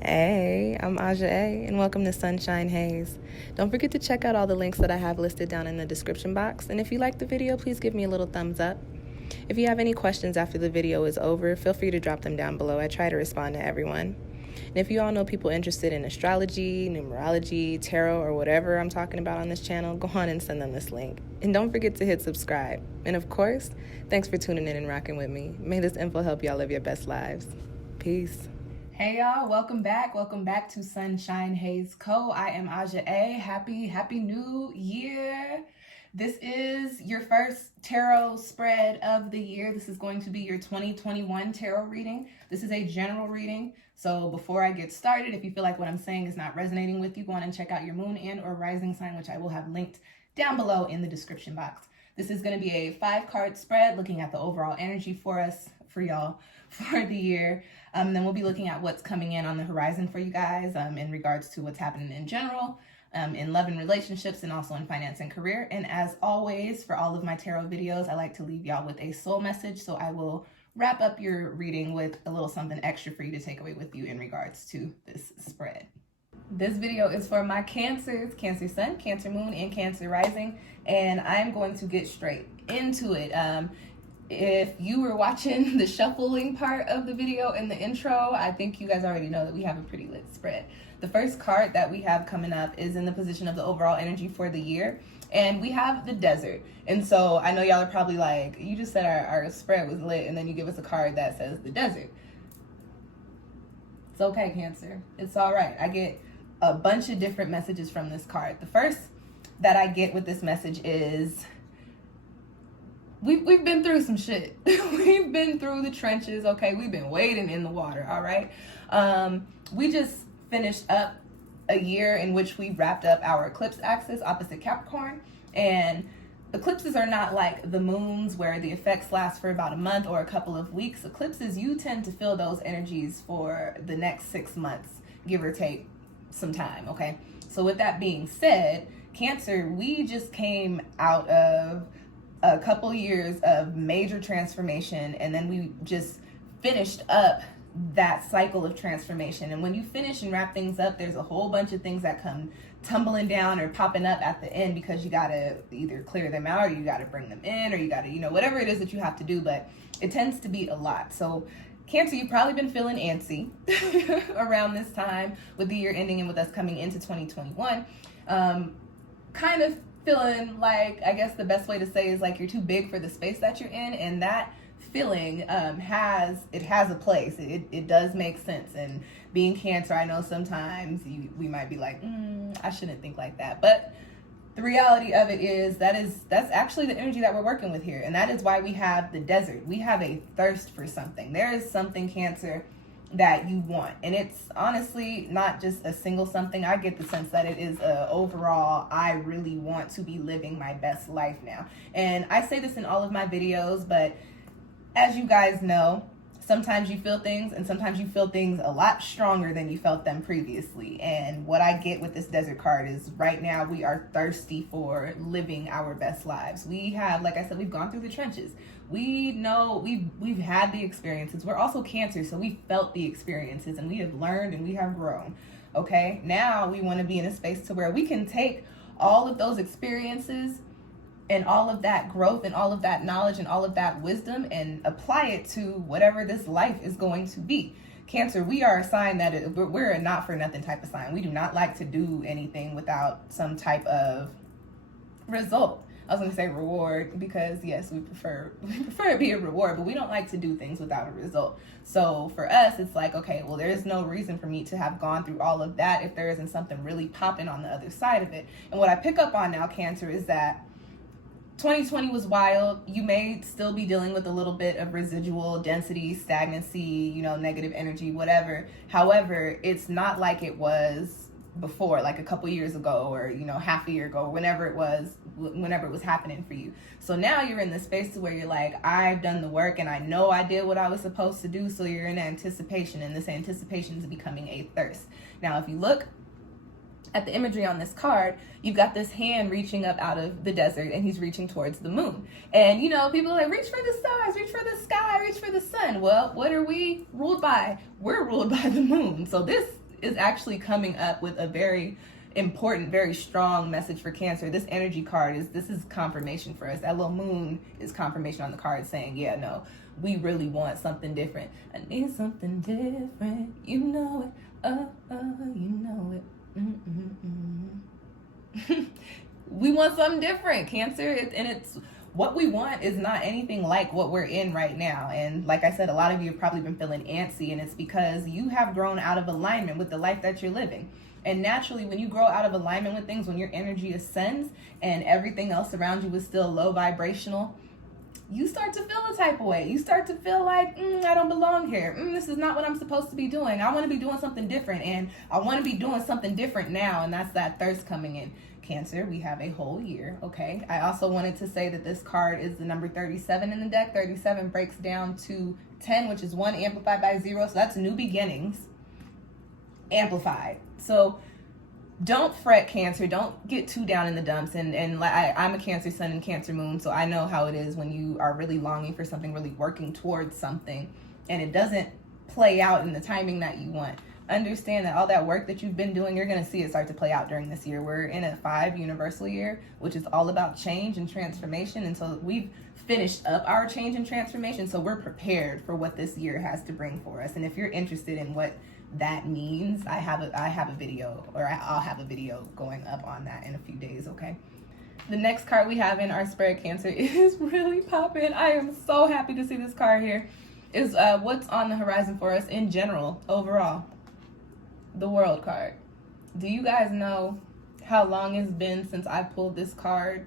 Hey, I'm Aja A, and welcome to Sunshine Haze. Don't forget to check out all the links that I have listed down in the description box, and if you like the video, please give me a little thumbs up. If you have any questions after the video is over, feel free to drop them down below. I try to respond to everyone. And if you all know people interested in astrology, numerology, tarot, or whatever I'm talking about on this channel, go on and send them this link. And don't forget to hit subscribe. And of course, thanks for tuning in and rocking with me. May this info help y'all live your best lives. Peace. Hey y'all, welcome back to Sunshine Haze Co. I am Aja A. Happy new year. This is your first tarot spread of the year. This is going to be your 2021 tarot reading. This is a general reading. So before I get started, if you feel like what I'm saying is not resonating with you, go on and check out your moon and or rising sign, which I will have linked down below in the description box. This is going to be a 5-card spread looking at the overall energy for us, for y'all, for the year. Then we'll be looking at what's coming in on the horizon for you guys in regards to what's happening in general, in love and relationships, and also in finance and career. And as always, for all of my tarot videos, I like to leave y'all with a soul message. So I will wrap up your reading with a little something extra for you to take away with you in regards to this spread. This video is for my Cancers, Cancer Sun, Cancer Moon, and Cancer Rising, and I'm going to get straight into it. If you were watching the shuffling part of the video in the intro, I think you guys already know that we have a pretty lit spread. The first card that we have coming up is in the position of the overall energy for the year, and we have the desert. And so I know y'all are probably like, you just said our spread was lit, and then you give us a card that says the desert. It's okay, Cancer. It's all right. I get a bunch of different messages from this card. The first that I get with this message is, We've been through some shit. We've been through the trenches, okay? We've been wading in the water, all right? We just finished up a year in which we wrapped up our eclipse axis opposite Capricorn. And eclipses are not like the moons where the effects last for about a month or a couple of weeks. Eclipses, you tend to feel those energies for the next 6 months, give or take some time, okay? So with that being said, Cancer, we just came out of a couple years of major transformation, and then we just finished up that cycle of transformation. And when you finish and wrap things up, there's a whole bunch of things that come tumbling down or popping up at the end, because you gotta either clear them out, or you gotta bring them in, or you gotta, whatever it is that you have to do, but it tends to be a lot. So Cancer, you've probably been feeling antsy around this time, with the year ending and with us coming into 2021. Kind of feeling like, I guess the best way to say is like you're too big for the space that you're in, and that feeling has a place. It does make sense. And being Cancer, I know sometimes we might be like, I shouldn't think like that, but the reality of it is that's actually the energy that we're working with here, and that is why we have the desert. We have a thirst for something. There is something, Cancer, that you want, and it's honestly not just a single something. I get the sense that it is overall, I really want to be living my best life now. And I say this in all of my videos, but as you guys know, sometimes you feel things, and sometimes you feel things a lot stronger than you felt them previously. And what I get with this desert card is, right now we are thirsty for living our best lives. We have, like I said, we've gone through the trenches. We know we've had the experiences. We're also Cancer, so we felt the experiences, and we have learned and we have grown. Okay, now we want to be in a space to where we can take all of those experiences and all of that growth and all of that knowledge and all of that wisdom and apply it to whatever this life is going to be. Cancer, we are a sign that we're a not for nothing type of sign. We do not like to do anything without some type of result. I was going to say reward, because yes, we prefer it be a reward, but we don't like to do things without a result. So for us, it's like, okay, well, there's no reason for me to have gone through all of that if there isn't something really popping on the other side of it. And what I pick up on now, Cancer, is that 2020 was wild. You may still be dealing with a little bit of residual density, stagnancy, negative energy, whatever. However, it's not like it was before, like a couple years ago, or half a year ago, or whenever it was happening for you. So now you're in the space to where you're like, I've done the work and I know I did what I was supposed to do. So you're in anticipation, and this anticipation is becoming a thirst. Now, if you look at the imagery on this card, you've got this hand reaching up out of the desert, and he's reaching towards the moon. And people are like, reach for the stars, reach for the sky, reach for the sun. Well, what are we ruled by? We're ruled by the moon. So this is actually coming up with a very important, very strong message for Cancer. This energy card is confirmation for us. That little moon is confirmation on the card saying, yeah, no, we really want something different. I need something different. You know it. You know it. We want something different, Cancer. It's what we want is not anything like what we're in right now. And like I said, a lot of you have probably been feeling antsy, and it's because you have grown out of alignment with the life that you're living. And naturally, when you grow out of alignment with things, when your energy ascends and everything else around you is still low vibrational, you start to feel a type of way. You start to feel like, I don't belong here. This is not what I'm supposed to be doing. I want to be doing something different, and I want to be doing something different now. And that's that thirst coming in. Cancer, we have a whole year, okay? I also wanted to say that this card is the number 37 in the deck. 37 breaks down to 10, which is 1 amplified by 0. So that's new beginnings amplified. So don't fret, Cancer. Don't get too down in the dumps. And I'm a Cancer sun and Cancer moon, so I know how it is when you are really longing for something, really working towards something, and it doesn't play out in the timing that you want. Understand that all that work that you've been doing, you're going to see it start to play out during this year. We're in a 5 universal year, which is all about change and transformation. And so we've finished up our change and transformation. So we're prepared for what this year has to bring for us. And if you're interested in what that means, I'll have a video going up on that in a few days, okay? The next card we have in our spread, Cancer, is really popping. I am so happy to see this card here. Is what's on the horizon for us in general, overall. The World card. Do you guys know how long it's been since I pulled this card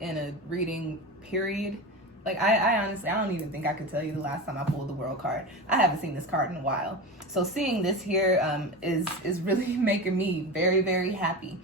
in a reading period? Like, I honestly, I don't even think I could tell you the last time I pulled the World card. I haven't seen this card in a while. So seeing this here is really making me very, very happy.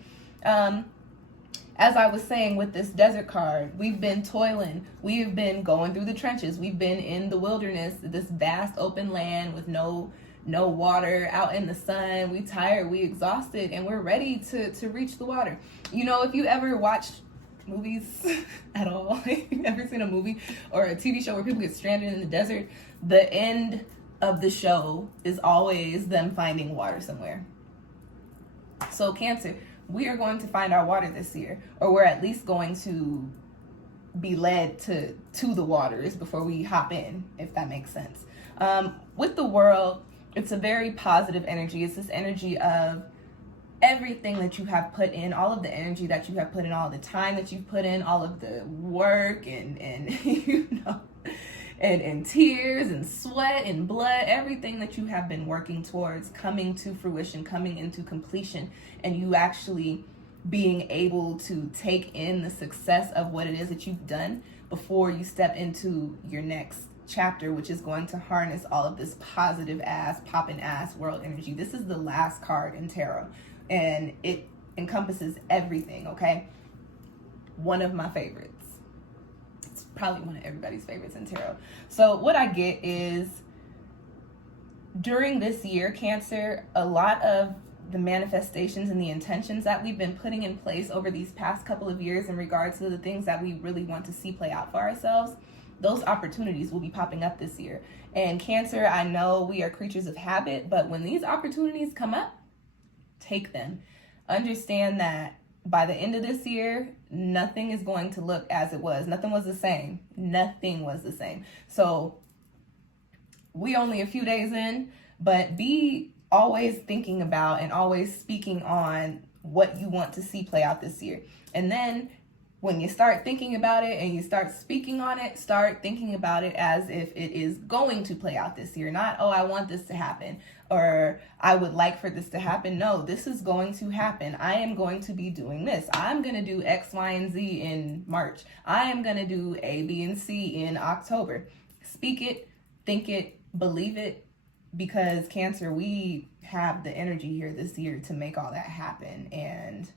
As I was saying with this desert card, we've been toiling. We've been going through the trenches. We've been in the wilderness, this vast open land with no water, out in the sun. We tired, we exhausted, and we're ready to reach the water. You know, if you ever watched movies at all, if you've ever seen a movie or a TV show where people get stranded in the desert, the end of the show is always them finding water somewhere. So Cancer, we are going to find our water this year, or we're at least going to be led to the waters before we hop in, if that makes sense. With the World, it's a very positive energy. It's this energy of everything that you have put in, all of the energy that you have put in, all the time that you've put in, all of the work and you know, and tears and sweat and blood, everything that you have been working towards coming to fruition, coming into completion, and you actually being able to take in the success of what it is that you've done before you step into your next chapter, which is going to harness all of this positive ass, popping ass world energy. This is the last card in tarot, and it encompasses everything, okay? One of my favorites. It's probably one of everybody's favorites in tarot. So what I get is, during this year, Cancer, a lot of the manifestations and the intentions that we've been putting in place over these past couple of years in regards to the things that we really want to see play out for ourselves, those opportunities will be popping up this year. And Cancer, I know we are creatures of habit, but when these opportunities come up, take them. Understand that by the end of this year, nothing is going to look as it was. Nothing was the same. Nothing was the same. So we only a few days in, but be always thinking about and always speaking on what you want to see play out this year. And then when you start thinking about it and you start speaking on it, start thinking about it as if it is going to play out this year. Not, oh, I want this to happen, or I would like for this to happen. No, this is going to happen. I am going to be doing this. I'm going to do X, Y, and Z in March. I am going to do A, B, and C in October. Speak it, think it, believe it, because Cancer, we have the energy here this year to make all that happen. And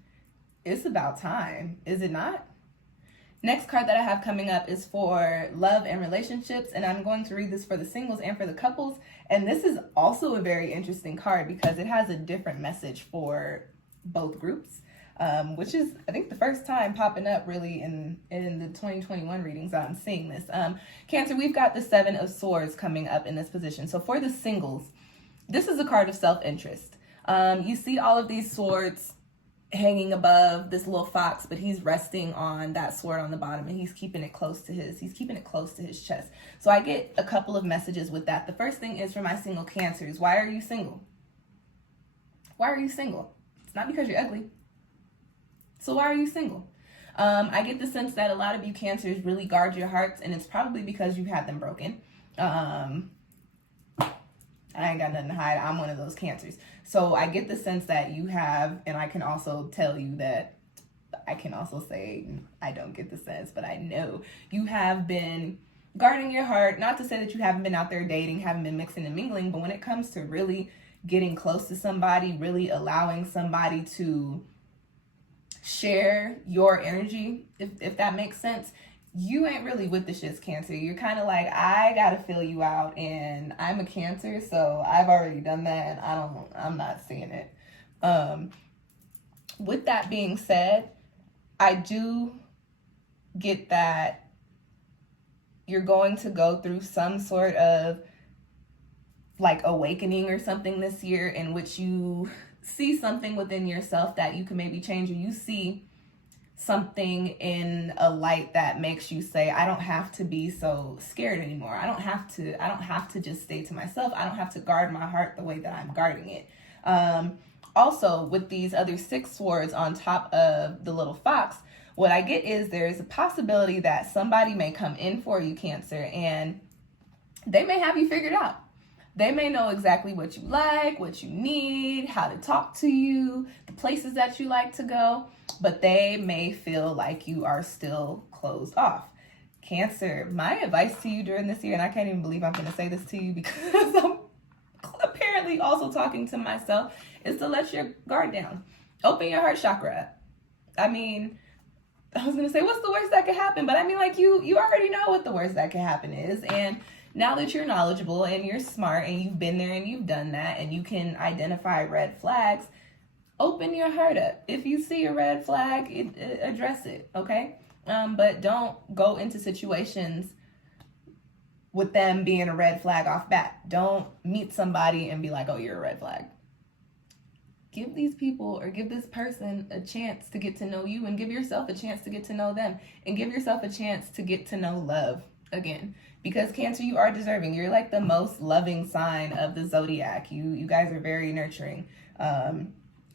it's about time, is it not? Next card that I have coming up is for love and relationships, and I'm going to read this for the singles and for the couples. And this is also a very interesting card because it has a different message for both groups, which is, I think, the first time popping up really in the 2021 readings I'm seeing this. Cancer, we've got the 7 of Swords coming up in this position. So for the singles, this is a card of self-interest. You see all of these swords hanging above this little fox, but he's resting on that sword on the bottom, and he's keeping it close to his chest. So I get a couple of messages with that. The first thing is for my single Cancers. Why are you single? Why are you single? It's not because you're ugly. So why are you single? I get the sense that a lot of you Cancers really guard your hearts, and it's probably because you've had them broken. I ain't got nothing to hide. I'm one of those Cancers. So I get the sense that you have, and I can also tell you that, I can also say, I don't get the sense, but I know you have been guarding your heart. Not to say that you haven't been out there dating, haven't been mixing and mingling, but when it comes to really getting close to somebody, really allowing somebody to share your energy, if that makes sense, you ain't really with the shits, Cancer. You're kind of like, I gotta fill you out, and I'm a Cancer, so I've already done that, and I'm not seeing it. With that being said, I do get that you're going to go through some sort of like awakening or something this year, in which you see something within yourself that you can maybe change, or you see something in a light that makes you say, I don't have to be so scared anymore. I don't have to just stay to myself. I don't have to guard my heart the way that I'm guarding it. Also, with these other 6 swords on top of the little fox, what I get is there's a possibility that somebody may come in for you, Cancer, and they may have you figured out. They may know exactly what you like, what you need, how to talk to you, the places that you like to go, but they may feel like you are still closed off. Cancer, my advice to you during this year, and I can't even believe I'm going to say this to you because I'm apparently also talking to myself, is to let your guard down. Open your heart chakra up. I mean, I was going to say, what's the worst that could happen? But I mean, like, you already know what the worst that could happen is, and now that you're knowledgeable and you're smart and you've been there and you've done that and you can identify red flags, open your heart up. If you see a red flag, address it, okay? But don't go into situations with them being a red flag off bat. Don't meet somebody and be like, oh, you're a red flag. Give these people or give this person a chance to get to know you, and give yourself a chance to get to know them, and give yourself a chance to get to know love again. Because Cancer, you are deserving. You're like the most loving sign of the zodiac. You guys are very nurturing.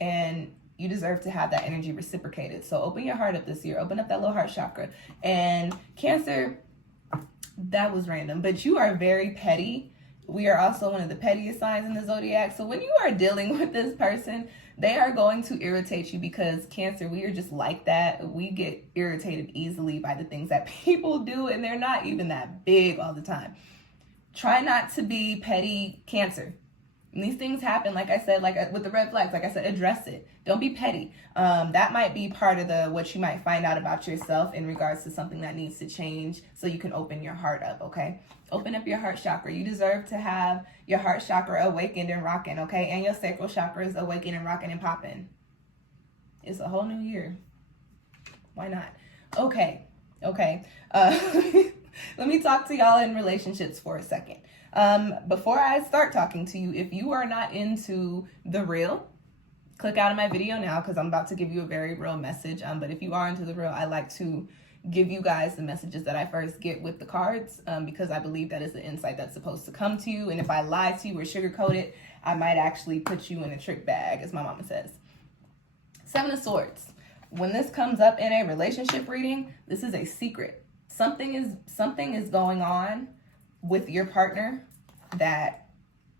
And you deserve to have that energy reciprocated. So open your heart up this year. Open up that little heart chakra. And Cancer, that was random, but you are very petty. We are also one of the pettiest signs in the zodiac. So when you are dealing with this person, they are going to irritate you, because Cancer, we are just like that. We get irritated easily by the things that people do, and they're not even that big all the time. Try not to be petty, Cancer. And these things happen, like I said, like with the red flags, like I said, address it. Don't be petty. That might be part of what you might find out about yourself in regards to something that needs to change, so you can open your heart up, okay? Open up your heart chakra. You deserve to have your heart chakra awakened and rocking, okay? And your sacral chakra is awakened and rocking and popping. It's a whole new year. Why not? Okay. Let me talk to y'all in relationships for a second. Before I start talking to you, if you are not into the real, click out of my video now, because I'm about to give you a very real message. But if you are into the real, I like to give you guys the messages that I first get with the cards, because I believe that is the insight that's supposed to come to you. And if I lie to you or sugarcoat it, I might actually put you in a trick bag, as my mama says. 7 of Swords. When this comes up in a relationship reading, this is a secret. Something is going on with your partner that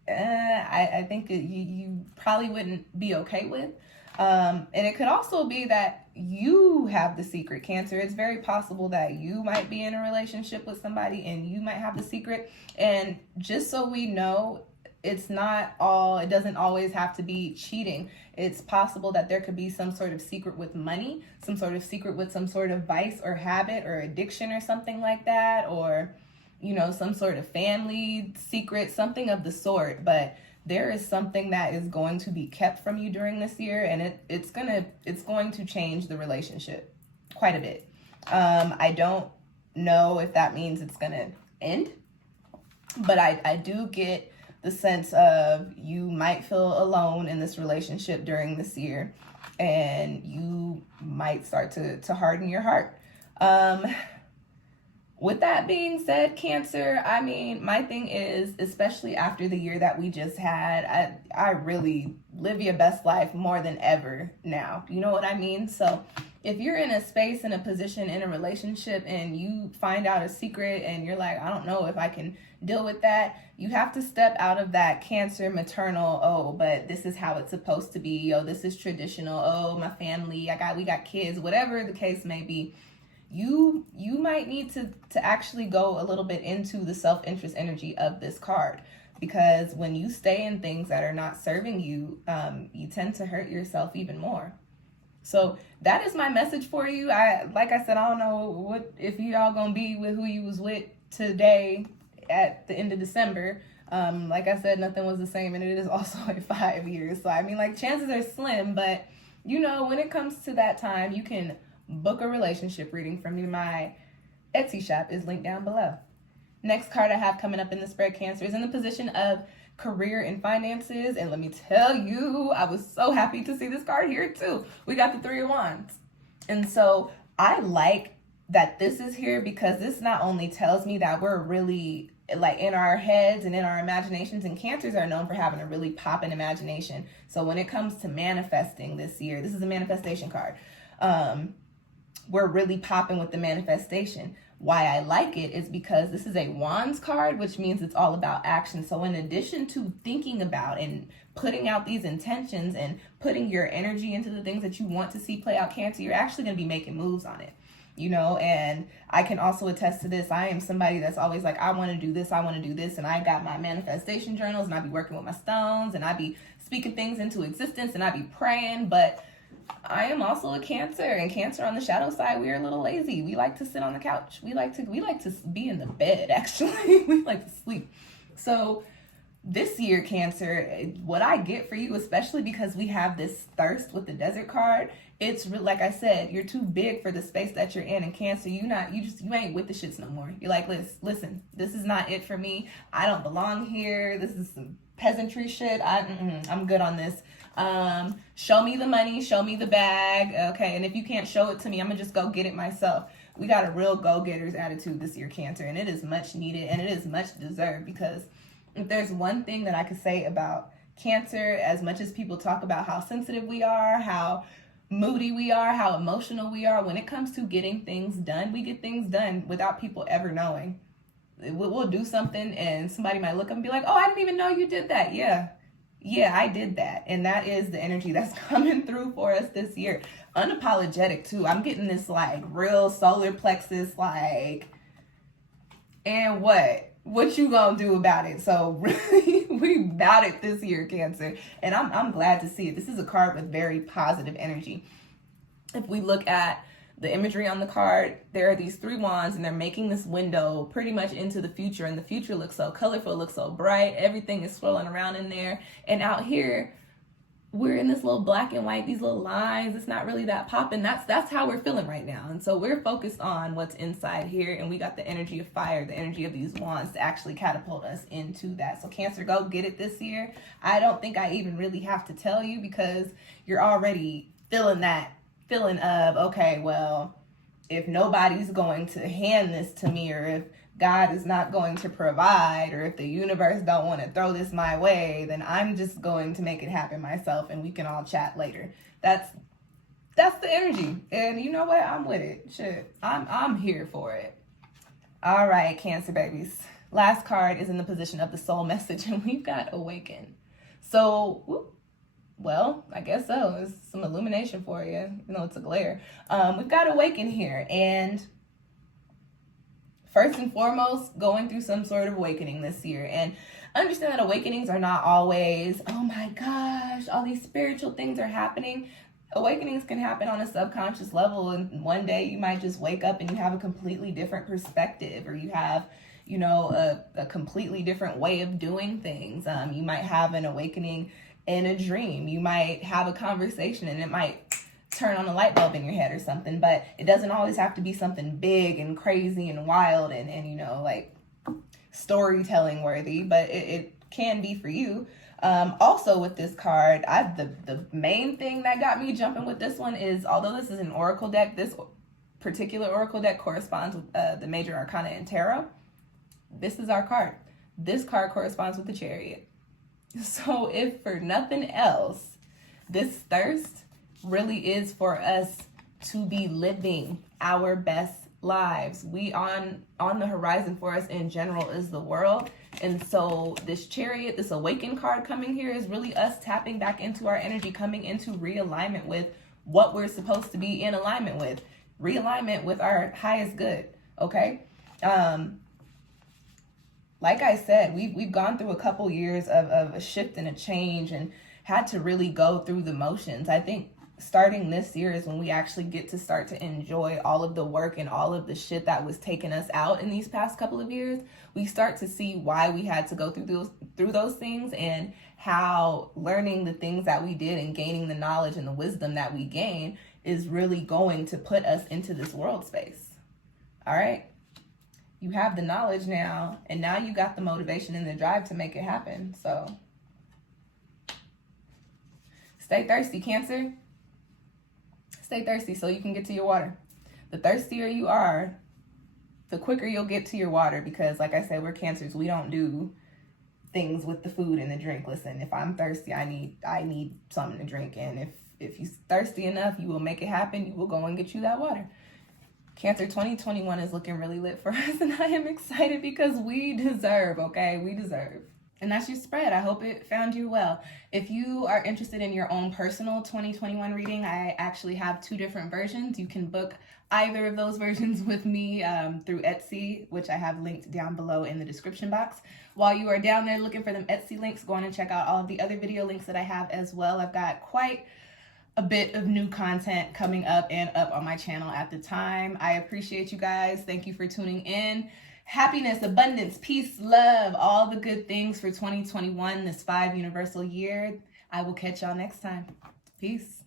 I think you probably wouldn't be okay with. And it could also be that you have the secret, Cancer. It's very possible that you might be in a relationship with somebody and you might have the secret. And just so we know, it doesn't always have to be cheating. It's possible that there could be some sort of secret with money, some sort of secret with some sort of vice or habit or addiction or something like that, or, you know, some sort of family secret, something of the sort. But there is something that is going to be kept from you during this year, and it's going to change the relationship quite a bit. I don't know if that means it's going to end, but I do get the sense of you might feel alone in this relationship during this year, and you might start to harden your heart. With that being said, Cancer, I mean, my thing is, especially after the year that we just had, I really live your best life more than ever now. You know what I mean? So if you're in a space, in a position, in a relationship, and you find out a secret and you're like, I don't know if I can deal with that, you have to step out of that Cancer maternal, oh, but this is how it's supposed to be, oh, this is traditional, oh, my family, we got kids, whatever the case may be. You might need to actually go a little bit into the self-interest energy of this card, because when you stay in things that are not serving you, you tend to hurt yourself even more. So that is my message for you. Like I said, I don't know if y'all gonna be with who you was with today at the end of December. Like I said, nothing was the same, and it is also like 5 years. So I mean, like, chances are slim, but you know, when it comes to that time, you can book a relationship reading from me. My Etsy shop is linked down below. Next card I have coming up in the spread, Cancer, is in the position of career and finances. And let me tell you, I was so happy to see this card here too. We got the Three of Wands. And so I like that this is here, because this not only tells me that we're really like in our heads and in our imaginations, and Cancers are known for having a really poppin' imagination. So when it comes to manifesting this year, this is a manifestation card. We're really popping with the manifestation. Why I like it is because this is a Wands card, which means it's all about action. So in addition to thinking about and putting out these intentions and putting your energy into the things that you want to see play out, Cancer, you're actually going to be making moves on it. You know, and I can also attest to this. I am somebody that's always like, I want to do this, I want to do this. And I got my manifestation journals, and I be working with my stones, and I be speaking things into existence, and I be praying. But I am also a Cancer, and Cancer on the shadow side, we're a little lazy. We like to sit on the couch. We like to be in the bed, actually. We like to sleep. So this year, Cancer, what I get for you, especially because we have this thirst with the Desert card, it's like I said, you're too big for the space that you're in. And Cancer, you ain't with the shits no more. You're like, listen, this is not it for me. I don't belong here. This is some peasantry shit. I'm good on this. Show me the money, show me the bag. Okay, and if you can't show it to me, I'm gonna just go get it myself. We got a real go-getter's attitude this year, Cancer, and it is much needed, and it is much deserved, because if there's one thing that I could say about Cancer, as much as people talk about how sensitive we are, how moody we are, how emotional we are, when it comes to getting things done, we get things done without people ever knowing. We'll do something and somebody might look up and be like, oh, I didn't even know you did that. Yeah, I did that. And that is the energy that's coming through for us this year. Unapologetic too. I'm getting this like real solar plexus, like, and what you gonna do about it? So really, we about it this year, Cancer. And I'm glad to see it. This is a card with very positive energy. If we look at the imagery on the card, there are these three wands, and they're making this window pretty much into the future. And the future looks so colorful, looks so bright. Everything is swirling around in there. And out here, we're in this little black and white, these little lines. It's not really that popping. That's how we're feeling right now. And so we're focused on what's inside here, and we got the energy of fire, the energy of these wands to actually catapult us into that. So Cancer, go get it this year. I don't think I even really have to tell you, because you're already feeling that feeling of, okay, well, if nobody's going to hand this to me, or if God is not going to provide, or if the universe don't want to throw this my way, then I'm just going to make it happen myself, and we can all chat later. That's the energy. And you know what? I'm with it. Shit. I'm here for it. All right, Cancer babies. Last card is in the position of the soul message, and we've got Awaken. So, well, I guess so. It's some illumination for you. You know, it's a glare. We've got Awaken here, and first and foremost, going through some sort of awakening this year. And understand that awakenings are not always, oh my gosh, all these spiritual things are happening. Awakenings can happen on a subconscious level, and one day you might just wake up and you have a completely different perspective, or you have, you know, a completely different way of doing things. You might have an awakening in a dream. You might have a conversation and it might turn on a light bulb in your head or something, but it doesn't always have to be something big and crazy and wild and you know, like storytelling worthy, but it can be for you. Also with this card, the main thing that got me jumping with this one is, although this is an oracle deck, this particular oracle deck corresponds with the major arcana in tarot. This is our card. This card corresponds with the Chariot. So if for nothing else, this thirst really is for us to be living our best lives. We on the horizon for us in general is the world. And so this Chariot, this Awaken card coming here is really us tapping back into our energy, coming into realignment with what we're supposed to be in alignment with. Realignment with our highest good, okay? Like I said, we've gone through a couple years of a shift and a change and had to really go through the motions. I think starting this year is when we actually get to start to enjoy all of the work and all of the shit that was taking us out in these past couple of years. We start to see why we had to go through those things, and how learning the things that we did and gaining the knowledge and the wisdom that we gain is really going to put us into this world space. All right? You have the knowledge now, and now you got the motivation and the drive to make it happen. So stay thirsty, Cancer. Stay thirsty so you can get to your water. The thirstier you are, the quicker you'll get to your water, because like I said, we're Cancers. We don't do things with the food and the drink. Listen, if I'm thirsty, I need something to drink. And if you're thirsty enough, you will make it happen. You will go and get you that water. Cancer, 2021 is looking really lit for us, and I am excited because we deserve, okay? We deserve. And that's your spread. I hope it found you well. If you are interested in your own personal 2021 reading, I actually have 2 different versions. You can book either of those versions with me through Etsy, which I have linked down below in the description box. While you are down there looking for them Etsy links, go on and check out all of the other video links that I have as well. I've got quite a bit of new content coming up and up on my channel at the time. I appreciate you guys. Thank you for tuning in. Happiness, abundance, peace, love, all the good things for 2021, this 5 universal year. I will catch y'all next time. Peace.